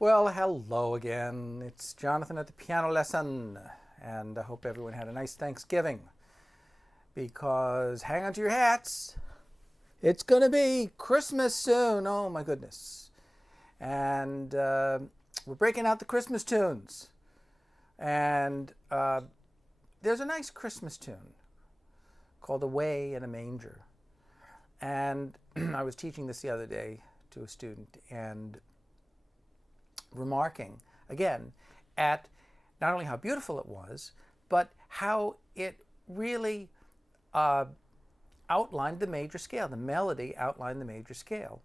Well, hello again. It's Jonathan at the piano lesson, and I hope everyone had a nice Thanksgiving, because hang on to your hats. It's going to be Christmas soon. Oh my goodness. And we're breaking out the Christmas tunes. And there's a nice Christmas tune called Away in a Manger. And I was teaching this the other day to a student and remarking again at not only how beautiful it was, but how it really outlined the major scale. The melody outlined the major scale.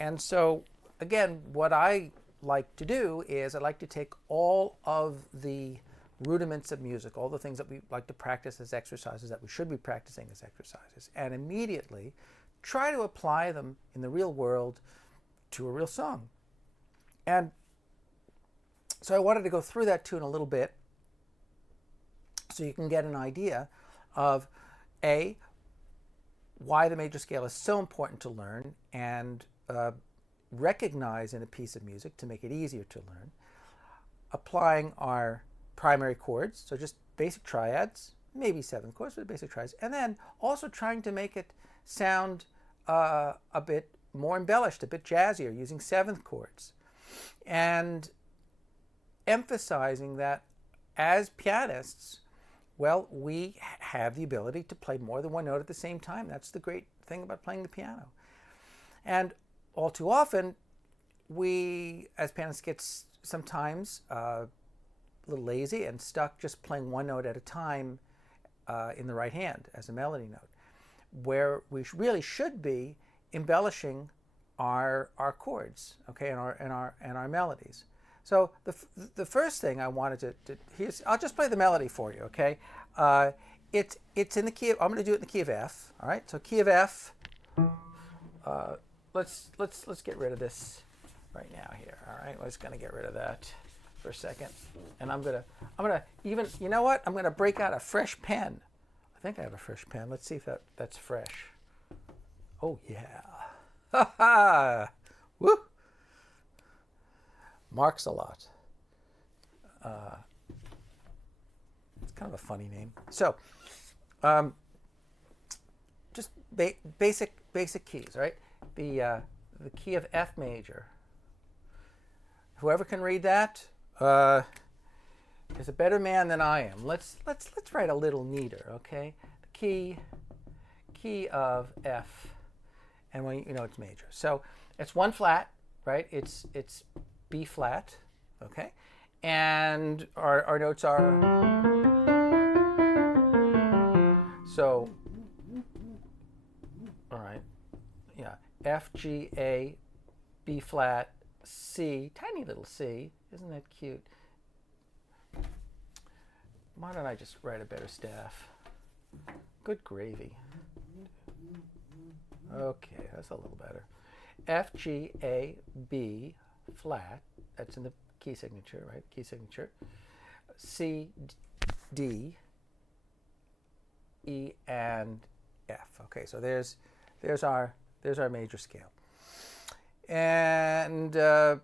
And so again, what I like to do is I like to take all of the rudiments of music, all the things that we like to practice as exercises, that we should be practicing as exercises, and immediately try to apply them in the real world to a real song. And so I wanted to go through that tune a little bit so you can get an idea of A, why the major scale is so important to learn and recognize in a piece of music to make it easier to learn, applying our primary chords, so just basic triads, maybe 7 chords, but basic triads, and then also trying to make it sound a bit more embellished, a bit jazzier, using 7th chords. And emphasizing that as pianists, well, we have the ability to play more than one note at the same time. That's the great thing about playing the piano. And all too often, we as pianists get sometimes a little lazy and stuck just playing one note at a time in the right hand as a melody note, where we really should be embellishing our chords, okay, and our melodies. So the first thing I wanted to here's, I'll just play the melody for you, okay? It's in the key of, I'm going to do it in the key of F. All right, so key of F. Let's get rid of this right now here. All right, we're just going to get rid of that for a second, and I'm gonna even, you know what? I'm gonna break out a fresh pen. I think I have a fresh pen. Let's see if that's fresh. Oh yeah, ha ha! Woo! Marks a lot. It's kind of a funny name. So, just basic keys, right? The key of F major. Whoever can read that is a better man than I am. Let's write a little neater, okay? The key of F, and when you know it's major. So it's 1 flat, right? It's B flat, okay? And our notes are, so, all right, yeah, F, G, A, B flat, C, tiny little C. Isn't that cute? Why don't I just write a better staff? Good gravy. Okay, that's a little better. F, G, A, B, flat. That's in the key signature, right? Key signature. C, D, E, and F. Okay, so there's our major scale. And by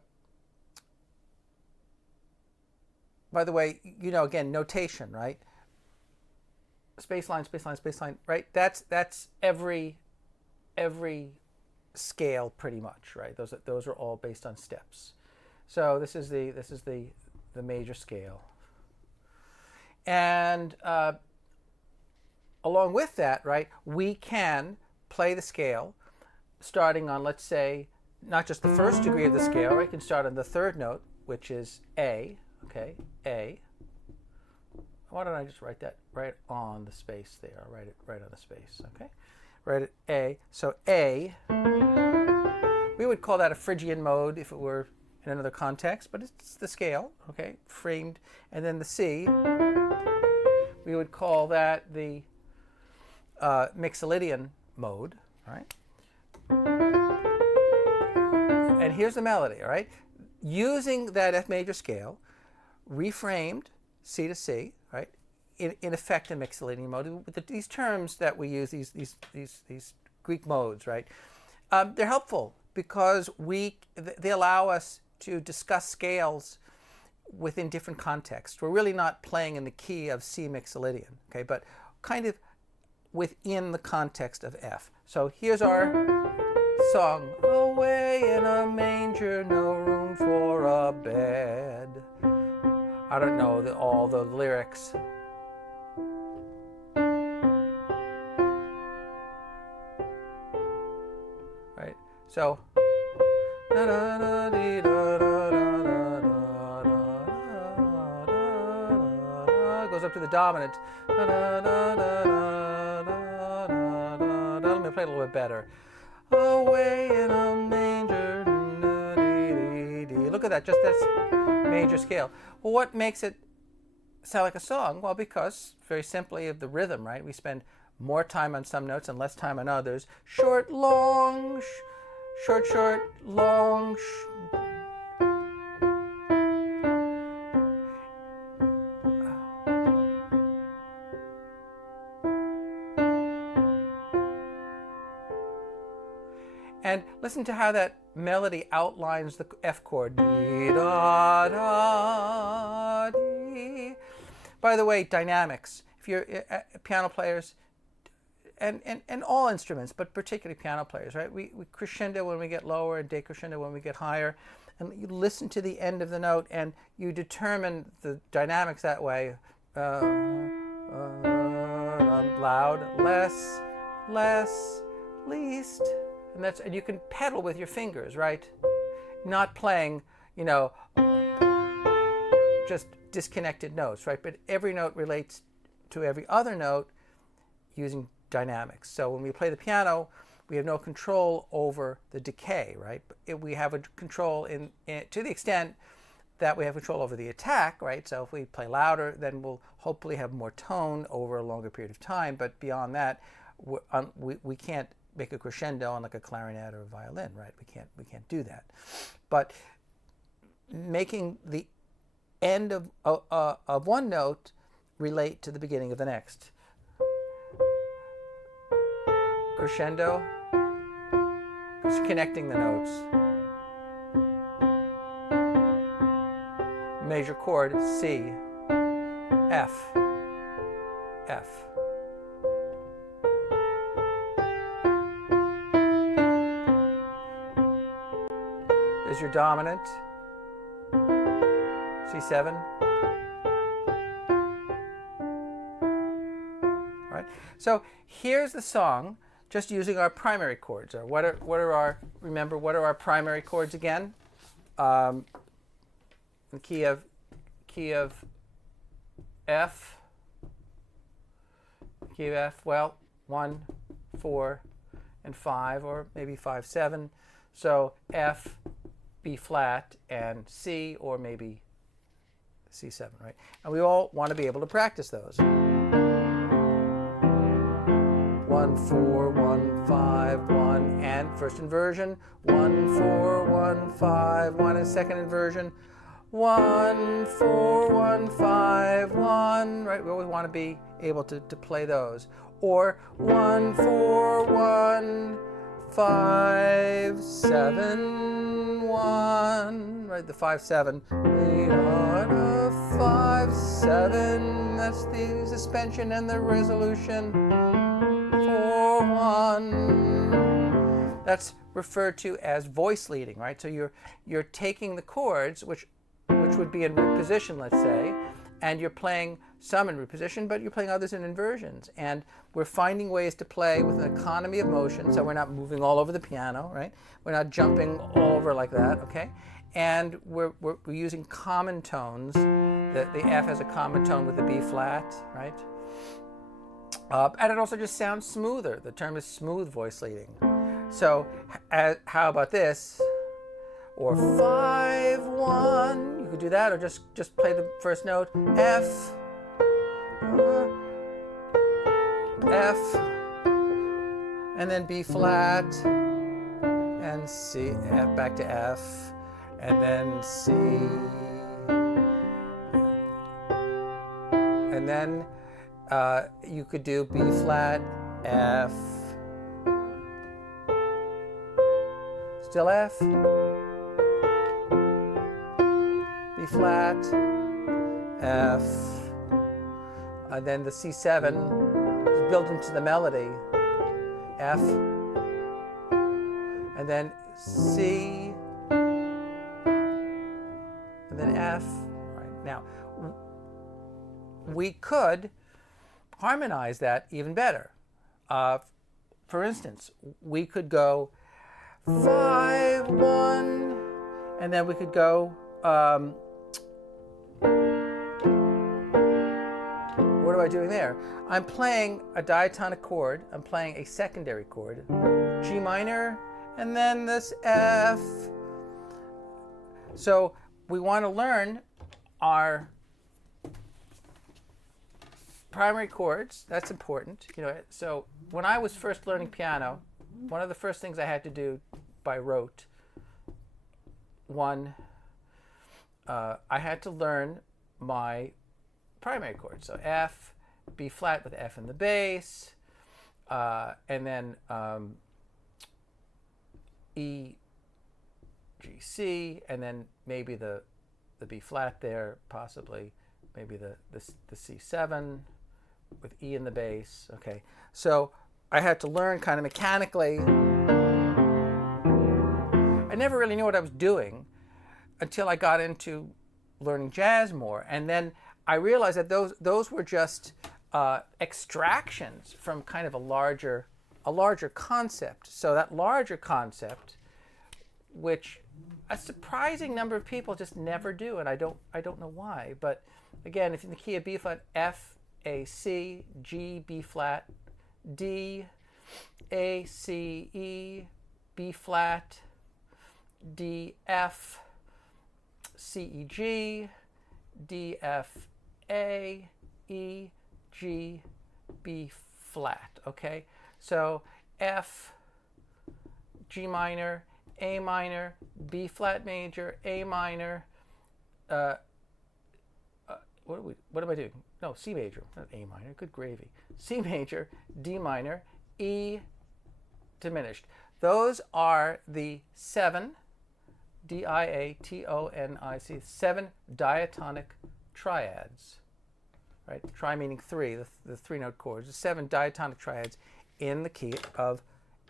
the way, you know, again, notation, right? Space line, space line, space line, right? That's every scale pretty much, right? Those are all based on steps. So this is the major scale. And along with that, right, we can play the scale starting on, let's say, not just the first degree of the scale, right? You can start on the 3rd note, which is A, okay, A. Why don't I just write that right on the space there? I'll write it right on the space, okay? Write it A. So A, we would call that a Phrygian mode if it were in another context, but it's the scale, okay, framed. And then the C, we would call that the Mixolydian mode, right? And here's the melody, all right? Using that F major scale, reframed C to C, right? In effect, in Mixolydian mode, with these terms that we use, these Greek modes, right? They're helpful because they allow us to discuss scales within different contexts. We're really not playing in the key of C Mixolydian, okay, but kind of within the context of F. So here's our song. Away in a manger, no room for a bed. I don't know all the lyrics. Right, so goes up to the dominant. Let me play it a little bit better. Away in a manger. Look at that, just that's major scale. Well, what makes it sound like a song? Well, because very simply of the rhythm, right? We spend more time on some notes and less time on others. Short, long, short, short, long. And listen to how that melody outlines the F chord. Dee, da, da, dee. By the way, dynamics. If you're piano players, and all instruments, but particularly piano players, right? We crescendo when we get lower and decrescendo when we get higher. And you listen to the end of the note and you determine the dynamics that way. Loud, less, less, least. And you can pedal with your fingers, right? Not playing, you know, just disconnected notes, right? But every note relates to every other note using dynamics. So when we play the piano, we have no control over the decay, right? We have a control to the extent that we have control over the attack, right? So if we play louder, then we'll hopefully have more tone over a longer period of time. But beyond that, we can't make a crescendo on like a clarinet or a violin, right? We can't do that. But making the end of one note relate to the beginning of the next. Crescendo, just connecting the notes. Major chord, C, F, F. There's your dominant, C7. Right. So here's the song, just using our primary chords. What are our primary chords again? The key of F. Key of F. Well, 1, 4, and 5, or maybe 5, 7. So F, B flat, and C, or maybe C7, right? And we all want to be able to practice those. 1, 4, 1, 5, 1, and first inversion. 1, 4, 1, 5, 1, and second inversion. 1, 4, 1, 5, 1, right? We always want to be able to play those. Or 1, 4, 1, 5, 7, 1, right? The 5, 7. 5, 7. That's the suspension and the resolution. 4, 1. That's referred to as voice leading, right? So you're taking the chords, which would be in root position, let's say, and you're playing some in root position, but you're playing others in inversions. And we're finding ways to play with an economy of motion, so we're not moving all over the piano, right? We're not jumping all over like that, okay? And we're using common tones. The F has a common tone with the B flat, right? And it also just sounds smoother. The term is smooth voice leading. So how about this? Or 5, 1. You could do that, or just play the first note. F, F, and then B flat, and C, F back to F, and then C, and then you could do B flat, F, still F, B flat, F, and then the C7 is built into the melody, F, and then C, and then F. Right. Now, we could harmonize that even better. For instance, we could go 5, 1, and then we could go, what am I doing there? I'm playing a diatonic chord. I'm playing a secondary chord, G minor, and then this F. So we want to learn our primary chords. That's important. So when I was first learning piano, one of the first things I had to do by rote, I had to learn my primary chords. So F, B flat with F in the bass, and then E, G, C, and then maybe the B flat there, possibly maybe the C7 with E in the bass. Okay, so I had to learn kind of mechanically. I never really knew what I was doing until I got into learning jazz more, and then I realized that those were just extractions from kind of a larger concept. So that larger concept, which a surprising number of people just never do, and I don't know why. But again, if in the key of B flat, F, A, C, G, B flat, D, A, C, E, B flat, D, F, C, E, G, D, F, A, E, G, B flat. Okay, so F, G minor, A minor, B flat major, A minor. What am I doing? No, C major, not A minor. Good gravy. C major, D minor, E diminished. Those are the 7 diatonic, 7 diatonic triads. Right? Tri meaning 3, the 3-note chords. The 7 diatonic triads in the key of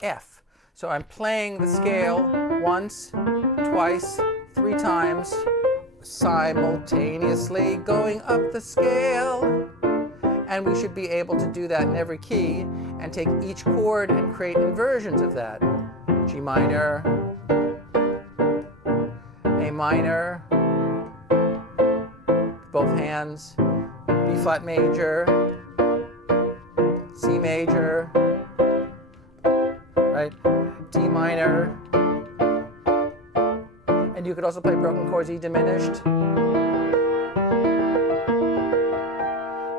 F. So I'm playing the scale once, twice, 3 times, simultaneously going up the scale. And we should be able to do that in every key and take each chord and create inversions of that. G minor, A minor, both hands, B flat major, C major, right? D minor. And you could also play broken chords, E diminished.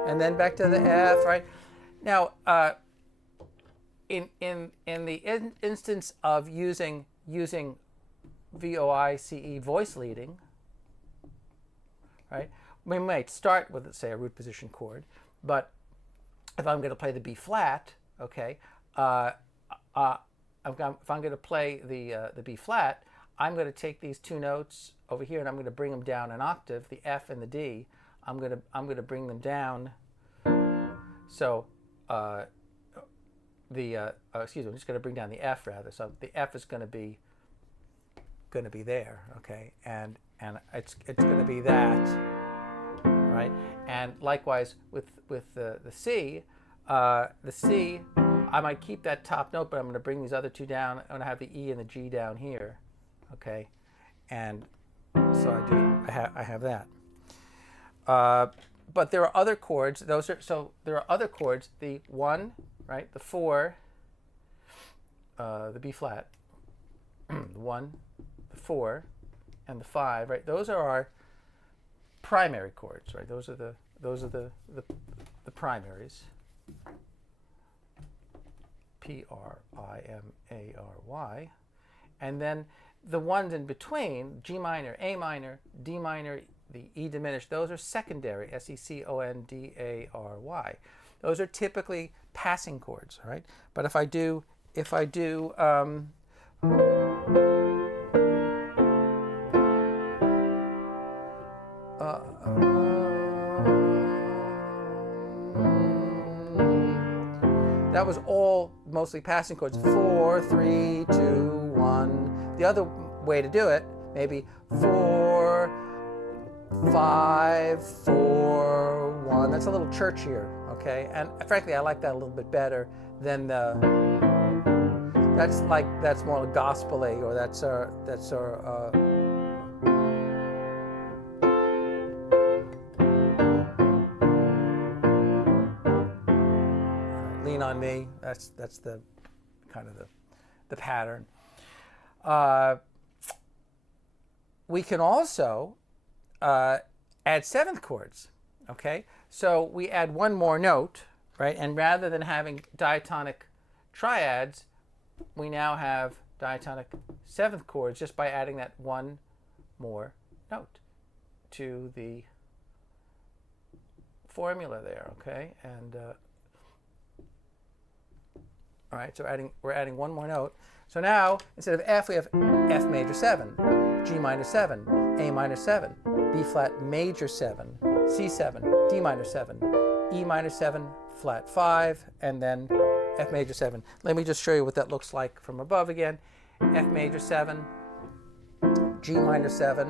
And then back to the F, right? Now, in the instance of using VOICE voice leading, right? We might start with, let's say, a root position chord, but if I'm going to play the B flat, okay, if I'm going to play the B flat, I'm going to take these 2 notes over here and I'm going to bring them down an octave, the F and the D. I'm going to bring them down. So excuse me, I'm just going to bring down the F rather. So the F is going to be there, okay, and it's going to be that, right? And likewise with the C, I might keep that top note, but I'm going to bring these other 2 down. I'm going to have the E and the G down here, okay, and so I have that. But there are other chords. There are other chords. The 1, right? The 4, the B flat, the 1, the 4, and the 5, right? Those are our primary chords, right? Those are the primaries. P-R-I-M-A-R-Y, and then the ones in between, G minor, A minor, D minor, the E diminished, those are secondary, S-E-C-O-N-D-A-R-Y. Those are typically passing chords, right? But if I do That was all mostly passing chords. 4, 3, 2, 1. The other way to do it, maybe 4, 5, 4, 1. That's a little churchier, okay? And frankly, I like that a little bit better than the. That's more gospel-y, or that's our. Lean on me. That's the kind of the pattern. We can also add seventh chords. Okay, so we add one more note, right? And rather than having diatonic triads, we now have diatonic seventh chords just by adding that one more note to the formula there. Okay, and all right, so we're adding one more note. So now, instead of F, we have F major 7, G minor 7, A minor 7, B flat major 7, C7, D minor 7, E minor 7, flat 5, and then F major 7. Let me just show you what that looks like from above again. F major 7, G minor 7,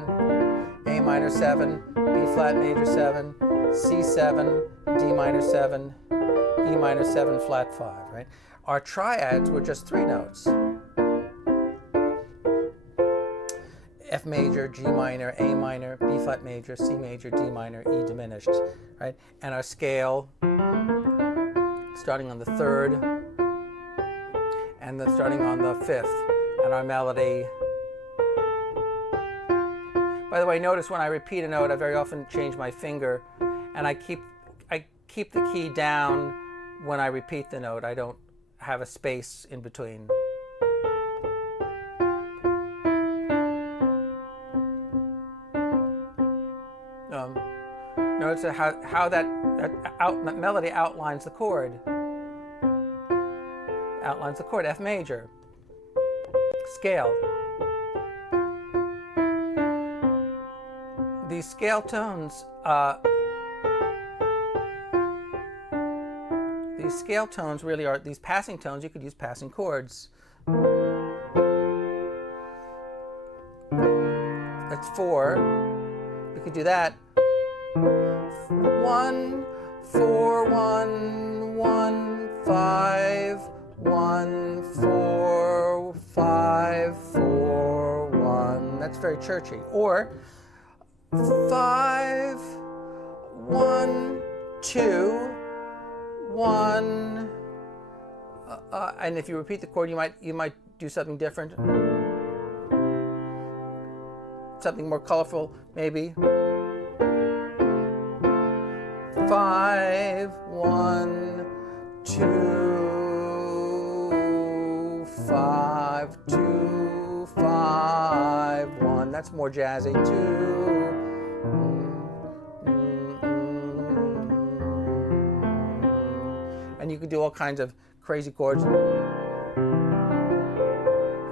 A minor 7, B flat major 7, C7, D minor 7, E minor 7, flat 5, right? Our triads were just 3 notes. F major, G minor, A minor, B flat major, C major, D minor, E diminished, right? And our scale, starting on the 3rd, and then starting on the 5th, and our melody. By the way, notice when I repeat a note, I very often change my finger, and I keep the key down when I repeat the note. I don't have a space in between. Notice how that melody outlines the chord. Outlines the chord, F major. Scale. These scale tones, really are these passing tones. You could use passing chords. That's 4. We could do that. 1, 4, 1, 1, 5, 1, 4, 5, 4, 1. That's very churchy. Or 5, 1, 2, 1. And if you repeat the chord, you might do something different. Something more colorful, maybe. 5, 1, 2, 5, 2, 5, 1. That's more jazzy. 2. And you could do all kinds of crazy chords. You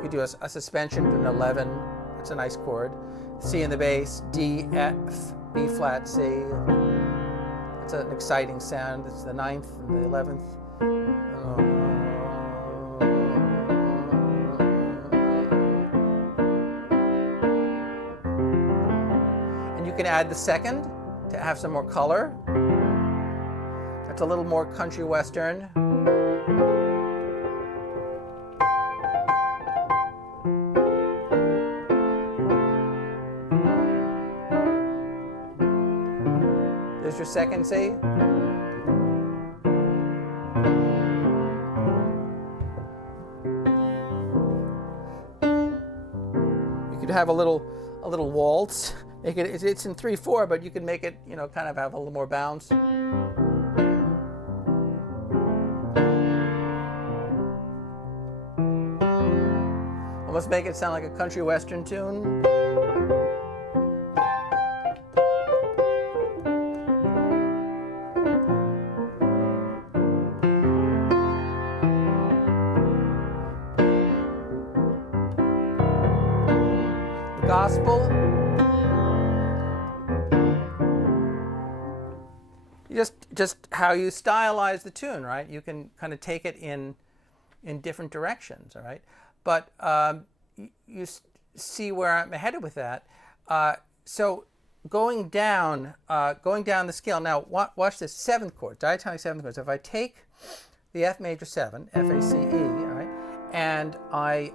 could do a suspension to an 11. That's a nice chord. C in the bass, D, F, B flat, C. It's an exciting sound. It's the 9th and the 11th. And you can add the 2nd to have some more color. That's a little more country western. There's your 2nd C. You could have a little waltz. It's in 3/4, but you can make it, kind of have a little more bounce. Almost make it sound like a country western tune. Gospel. just how you stylize the tune, right? You can kind of take it in different directions, all right? But you see where I'm headed with that. So going down the scale. Now watch this, seventh chord, diatonic seventh chord. So if I take the F major 7, F-A-C-E, all right, and I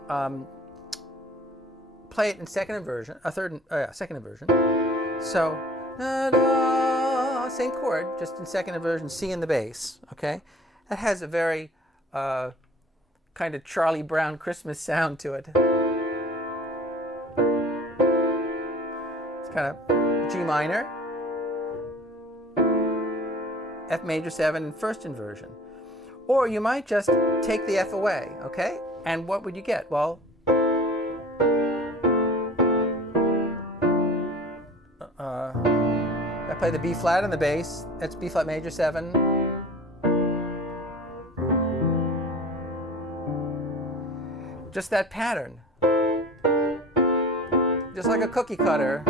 play it in second inversion, second inversion. So same chord, just in second inversion, C in the bass. Okay, that has a very kind of Charlie Brown Christmas sound to it. It's kind of G minor, F major 7 in first inversion. Or you might just take the F away, okay? And what would you get? Well, I play the B flat on the bass. That's B flat major 7. Just that pattern. Just like a cookie cutter.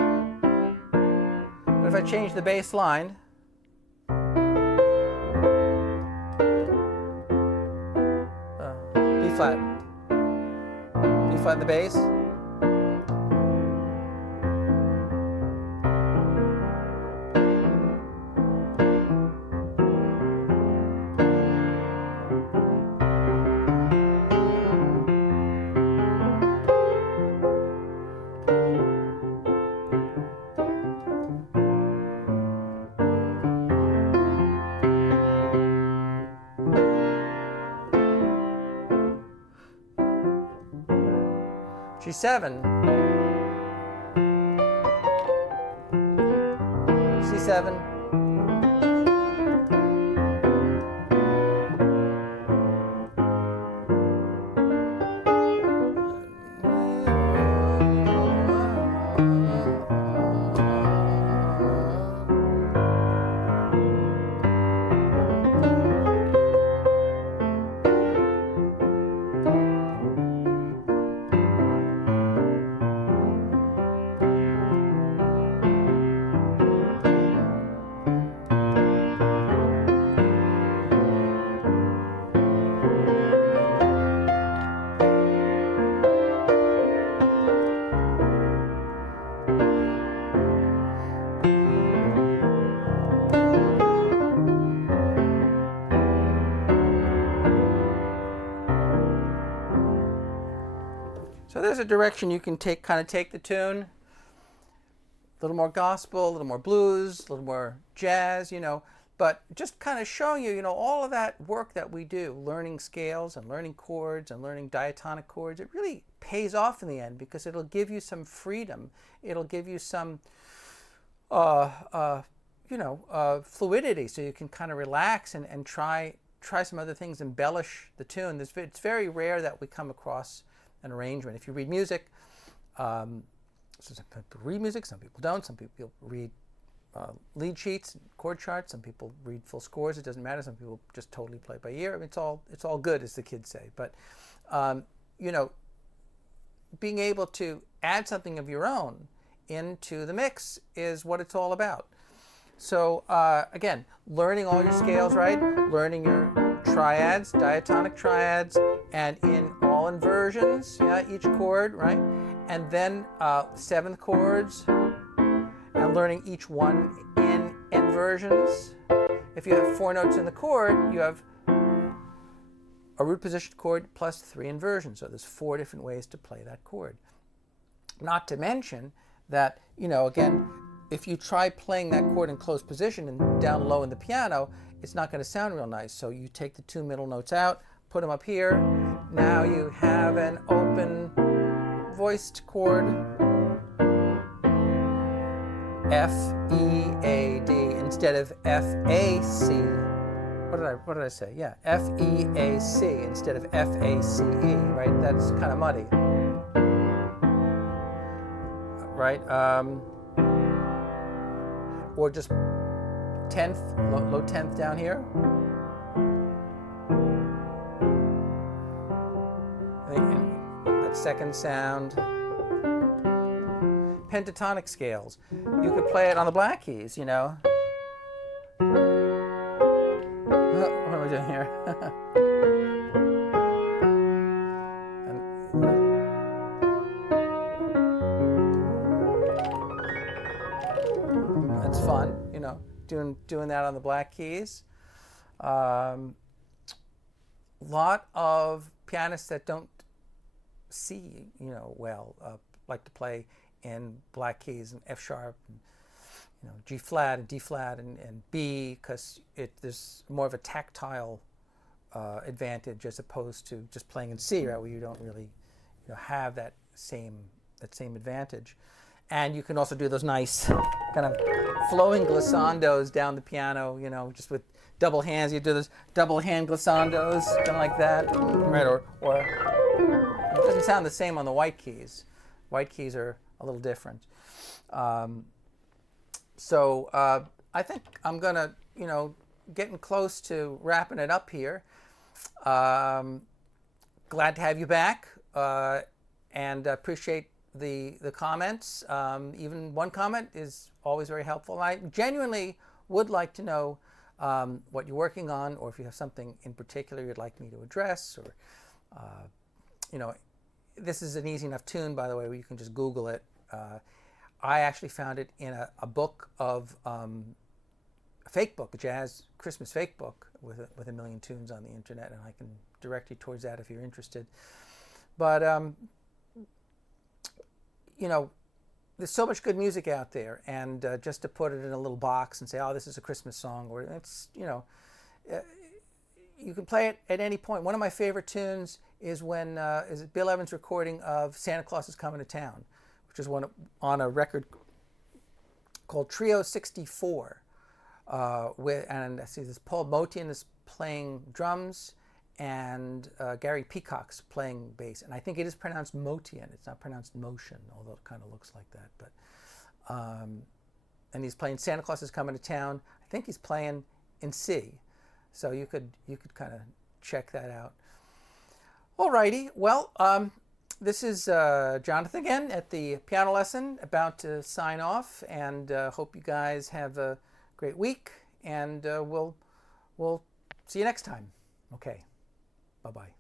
But if I change the bass line, B flat in the bass, G7, C7, So there's a direction you can kind of take the tune. A little more gospel, a little more blues, a little more jazz, but just kind of showing you, all of that work that we do, learning scales and learning chords and learning diatonic chords, it really pays off in the end because it'll give you some freedom. It'll give you some, fluidity, so you can kind of relax and try some other things, embellish the tune. It's very rare that we come across an arrangement. If you read music, some people read music, some people don't. Some people read lead sheets, chord charts. Some people read full scores. It doesn't matter. Some people just totally play by ear. I mean, it's all good, as the kids say. But being able to add something of your own into the mix is what it's all about. So again, learning all your scales, right? Learning your triads, diatonic triads, and in all inversions, each chord, right? And then seventh chords, and learning each one in inversions. If you have 4 notes in the chord, you have a root position chord plus 3 inversions. So there's 4 different ways to play that chord. Not to mention that, again, if you try playing that chord in closed position and down low in the piano, it's not going to sound real nice. So you take the 2 middle notes out, put them up here. Now you have an open voiced chord, F, E, A, D, instead of F, A, C. What did I say? Yeah, F, E, A, C instead of F, A, C, E, right? That's kind of muddy. Right? Or just 10th, low 10th down here. That second sound. Pentatonic scales. You could play it on the black keys, What am I doing here? And that's fun, you know, doing that on the black keys. Lot of pianists that don't see, you know, well, like to play in black keys and F sharp, and, you know, G flat and D flat and B, because there's more of a tactile advantage as opposed to just playing in C, right, where you don't really, you know, have that same advantage. And you can also do those nice kind of flowing glissandos down the piano, you know, just with double hands. You do those double hand glissandos, kind of like that, right? Or it doesn't sound the same on the white keys. White keys are a little different. So I think I'm gonna, you know, getting close to wrapping it up here. Glad to have you back, and appreciate the comments. Even one comment is always very helpful. I genuinely would like to know what you're working on, or if you have something in particular you'd like me to address, or you know, this is an easy enough tune, by the way, where you can just Google it. I actually found it in a book of a fake book, a jazz Christmas fake book with a million tunes on the internet, and I can direct you towards that if you're interested. But you know, there's so much good music out there, and just to put it in a little box and say, oh, this is a Christmas song, or it's, you know, you can play it at any point. One of my favorite tunes is when is Bill Evans' recording of Santa Claus is Coming to Town, which is one on a record called Trio 64. And I see this Paul Motian is playing drums, and Gary Peacock's playing bass. And I think it is pronounced Motian. It's not pronounced motion, although it kind of looks like that. But and he's playing Santa Claus is Coming to Town. I think he's playing in C. So you could kind of check that out. Alrighty, well, this is Jonathan again at the piano lesson, about to sign off, and hope you guys have a great week, and we'll see you next time. Okay, bye-bye.